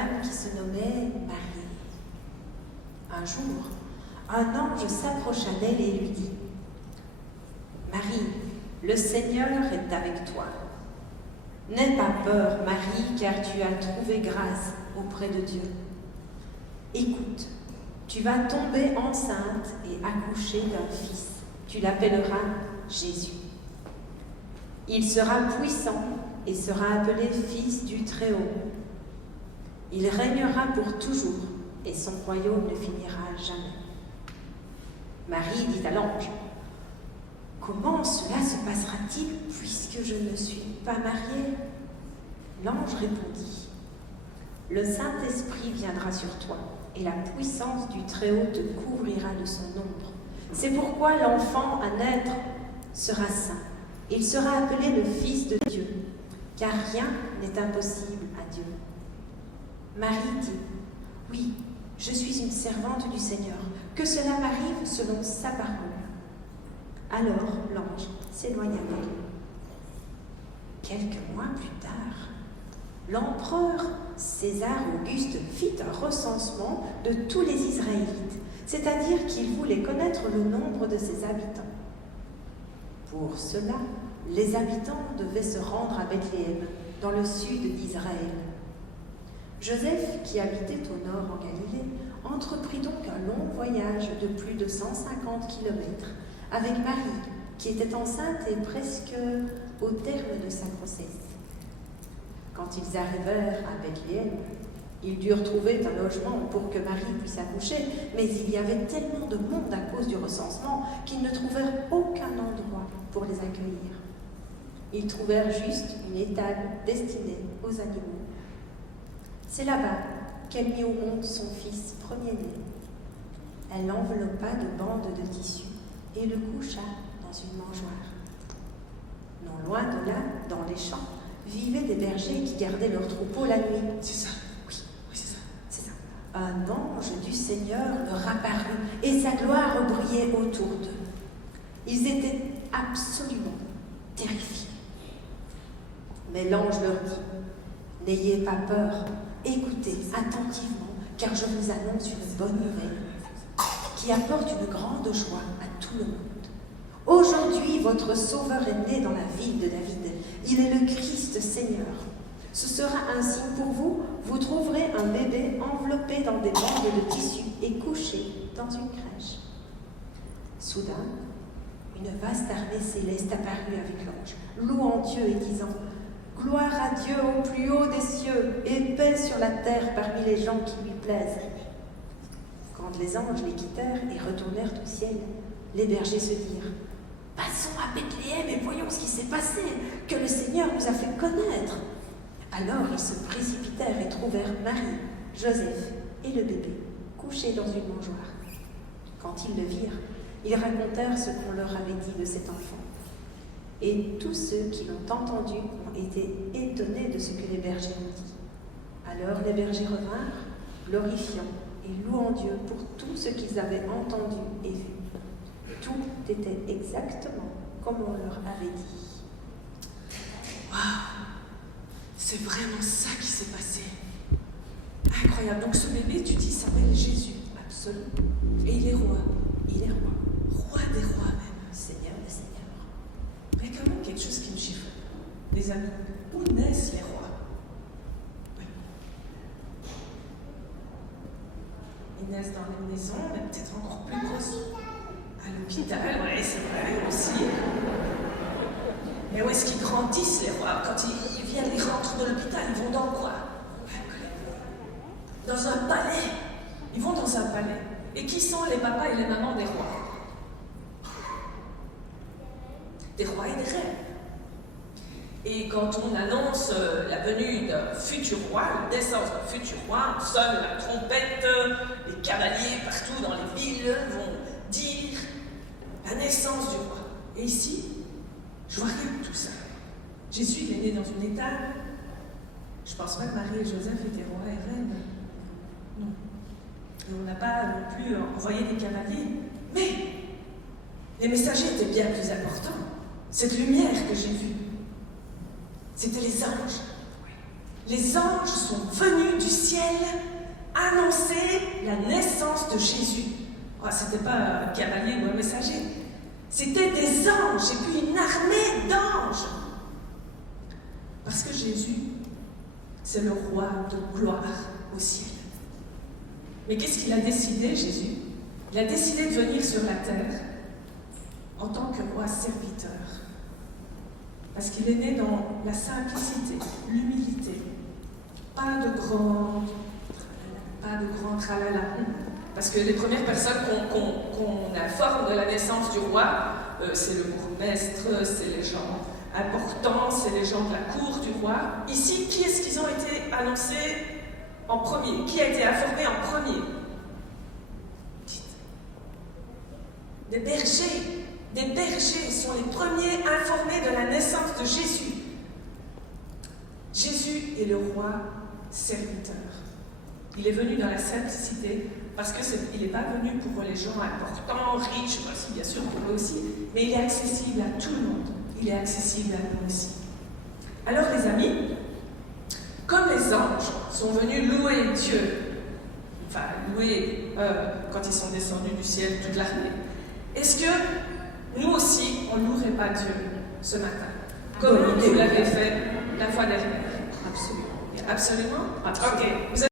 femme qui se nommait Marie. Un jour, un ange s'approcha d'elle et lui dit « Marie, le Seigneur est avec toi. N'aie pas peur, Marie, car tu as trouvé grâce auprès de Dieu. Écoute, tu vas tomber enceinte et accoucher d'un fils. Tu l'appelleras Jésus. Il sera puissant et sera appelé Fils du Très-Haut. Il régnera pour toujours et son royaume ne finira jamais. » Marie dit à l'ange « Comment cela se passera-t-il puisque je ne suis pas mariée ?» L'ange répondit « Le Saint-Esprit viendra sur toi et la puissance du Très-Haut te couvrira de son ombre. C'est pourquoi l'enfant à naître sera saint. Il sera appelé le Fils de Dieu, car rien n'est impossible à Dieu. » Marie dit « Oui, je suis une servante du Seigneur, que cela m'arrive selon sa parole. » Alors l'ange s'éloigna d'elle. Quelques mois plus tard, l'empereur César Auguste fit un recensement de tous les Israélites, c'est-à-dire qu'il voulait connaître le nombre de ses habitants. Pour cela, les habitants devaient se rendre à Bethléem, dans le sud d'Israël. Joseph, qui habitait au nord en Galilée, entreprit donc un long voyage de plus de 150 kilomètres avec Marie, qui était enceinte et presque au terme de sa grossesse. Quand ils arrivèrent à Bethléem, ils durent trouver un logement pour que Marie puisse accoucher, mais il y avait tellement de monde à cause du recensement qu'ils ne trouvèrent aucun endroit pour les accueillir. Ils trouvèrent juste une étable destinée aux animaux. C'est là-bas qu'elle mit au monde son fils premier-né. Elle l'enveloppa de bandes de tissu et le coucha dans une mangeoire. Non loin de là, dans les champs, vivaient des bergers qui gardaient leurs troupeaux la nuit. C'est ça. Oui, C'est ça. Un ange du Seigneur leur apparut et sa gloire brillait autour d'eux. Ils étaient absolument terrifiés. Mais l'ange leur dit « N'ayez pas peur, écoutez attentivement, car je vous annonce une bonne nouvelle qui apporte une grande joie à tout le monde. Aujourd'hui, votre Sauveur est né dans la ville de David. Il est le Christ Seigneur. Ce sera un signe pour vous. Vous trouverez un bébé enveloppé dans des bandes de tissu et couché dans une crèche. » Soudain, une vaste armée céleste apparut avec l'ange, louant Dieu et disant « Gloire à Dieu au plus haut des cieux et paix sur la terre parmi les gens qui lui plaisent. » Quand les anges les quittèrent et retournèrent au ciel, les bergers se dirent « Passons à Bethléem et voyons ce qui s'est passé, que le Seigneur nous a fait connaître. » Alors ils se précipitèrent et trouvèrent Marie, Joseph et le bébé couchés dans une mangeoire. Quand ils le virent, ils racontèrent ce qu'on leur avait dit de cet enfant. Et tous ceux qui l'ont entendu ont été étonnés de ce que les bergers ont dit. Alors les bergers revinrent, glorifiant et louant Dieu pour tout ce qu'ils avaient entendu et vu. Tout était exactement comme on leur avait dit. Waouh! C'est vraiment ça qui s'est passé. Incroyable. Donc ce bébé, tu dis, s'appelle Jésus. Absolument. Et il est roi. Il est roi. Roi des rois même. Seigneur des seigneurs. Mais quand même quelque chose qui me chiffonne. Les amis, où naissent les rois? Oui. Ils naissent dans les maisons, mais peut-être encore plus grosses. À l'hôpital, ouais, c'est vrai aussi. Mais où est-ce qu'ils grandissent les rois? Quand ils viennent, ils rentrent de l'hôpital, ils vont dans quoi? Dans un palais. Ils vont dans un palais. Et qui sont les papas et les mamans des rois? Des rois et des reines. Et quand on annonce la venue d'un futur roi, la naissance d'un futur roi, on sonne la trompette, les cavaliers partout dans les villes vont dire la naissance du roi. Et ici, je vois rien de tout ça. Jésus, il est né dans une étable. Je pense pas que Marie et Joseph étaient rois et reines. Non. Et on n'a pas non plus envoyé des cavaliers. Mais les messagers étaient bien plus importants. Cette lumière que j'ai vue, c'était les anges. les anges sont venus du ciel annoncer la naissance de Jésus. Oh, c'était pas un cavalier ou un messager, c'était des anges et puis une armée d'anges. Parce que Jésus, c'est le roi de gloire au ciel. Mais qu'est-ce qu'il a décidé, Jésus? Il a décidé de venir sur la terre en tant que roi serviteur. Parce qu'il est né dans la simplicité, l'humilité. Pas de grand tralala. Parce que les premières personnes qu'on informe de la naissance du roi, c'est le bourgmestre, c'est les gens importants, c'est les gens de la cour du roi. Ici, qui est-ce qu'ils ont été annoncés en premier? Qui a été informé en premier? Dites. Des bergers. Des bergers sont les premiers informés de la naissance de Jésus. Jésus est le roi serviteur. Il est venu dans la simplicité parce qu'il n'est pas venu pour les gens importants, riches, aussi, bien sûr pour eux aussi, mais il est accessible à tout le monde. Il est accessible à nous aussi. Alors les amis, comme les anges sont venus louer Dieu, enfin louer quand ils sont descendus du ciel toute l'armée, est-ce que nous aussi, on ne louerait pas Dieu ce matin, comme vous l'avez fait la fois dernière? Absolument. Absolument? Absolument. Ok.